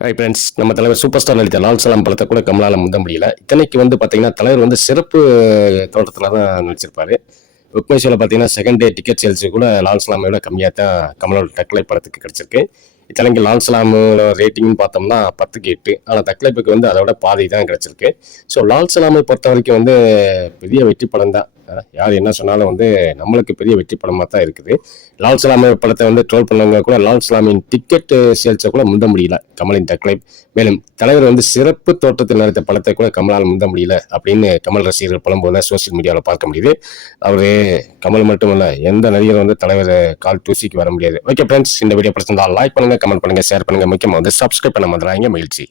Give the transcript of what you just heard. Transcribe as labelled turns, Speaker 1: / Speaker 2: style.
Speaker 1: Friends நம்ம தலைவர் super star நடித்த லால் சலாம் படத்தை கூட கமலால் முந்த முடியல. இத்தனைக்கு வந்து பார்த்தீங்கன்னா தலைவர் வந்து சிறப்பு தோட்டத்தில் தான் நடிச்சிருப்பாரு. புக் பார்த்தீங்கன்னா செகண்ட் டே டிக்கெட் சேல்ஸு கூட லால் சலாமை விட கம்மியாக தான் கமலோட டக்லை படத்துக்கு கிடச்சிருக்கு. இத்தனைக்கு லால் சலாமோட ரேட்டிங்னு பார்த்தோம்னா பத்துக்கு எட்டு. ஆனால் தக்லைப்புக்கு வந்து அதோட பாதி தான் கிடச்சிருக்கு. ஸோ லால் சலாமை பொறுத்த வரைக்கும் வந்து பெரிய வெற்றி படம் தான். யார் என்ன சொன்னாலும் வந்து நம்மளுக்கு பெரிய வெற்றி படமாக தான் இருக்குது. லால் சலாமி படத்தை வந்து ட்ரோல் பண்ணவங்க கூட லால் சலாமியின் டிக்கெட் சேல்ஸை கூட முந்த முடியல. கமலின் தக்லை மேலும் தலைவர் வந்து சிறப்பு தோட்டத்தில் நடத்த படத்தை கூட கமலால் முந்த முடியல அப்படின்னு கமல் ரசிகர்கள் புலம்போது சோசியல் மீடியாவில் பார்க்க முடியுது. அவர் கமல் மட்டுமல்ல எந்த நடிகரும் வந்து தலைவர் கால் தூசிக்கு வர முடியாது. ஓகே ஃப்ரெண்ட்ஸ் இந்த வீடியோ பிடிச்சிருந்தா லைக் பண்ணுங்க கமெண்ட் பண்ணுங்க ஷேர் பண்ணுங்க. முக்கியமாக வந்து சப்ஸ்கிரைப் பண்ண மாதிரி மகிழ்ச்சி.